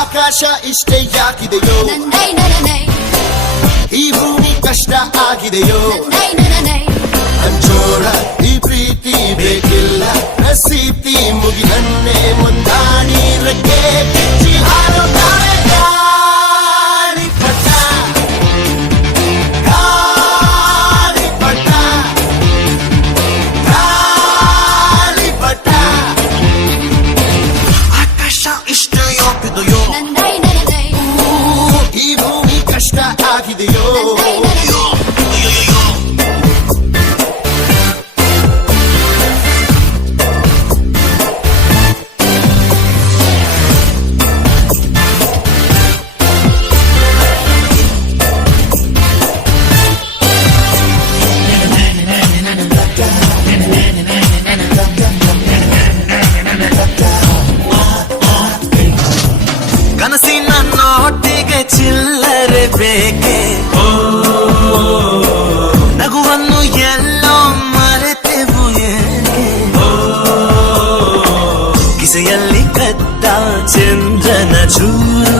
ಆಕಾಶ ಇಷ್ಟೇ ಯಾಕಿದೆಯೋ, ಈ ಭೂಮಿ ಕಷ್ಟ ಆಗಿದೆಯೋ, ಅಂಚೋಳ ಈ ಪ್ರೀತಿ ಬೇಕಿಲ್ಲ, ನಸೀತಿ ಮುಗಿದನ್ನೇ ಮುಂದಾಡಿ ರಕ್ಕೆ ಕಿಚ್ಚಿ ಹಾರುತ್ತಾರೆ ಗಾಳಿಪಟ, ಗಾಳಿಪಟ, ಗಾಳಿಪಟ. ಆಕಾಶ ಇಷ್ಟೇ ಯಾಕಿದೆಯೋ, ಈ ಭೂಮಿ ಕಷ್ಟ ಆಗಿದೆಯೋ, ಕನಸಿನ ನೋಟಿಗೆ ಚಿಲ್ಲರೆ ಬೇಕೆ, ನಗುವನ್ನು ಎಲ್ಲೋ ಮರೆತೆವು ಏಕೆ, ಕಿಸೆಯಲ್ಲಿ ಕದ್ದ ಚಂದ್ರನ ಚೂರು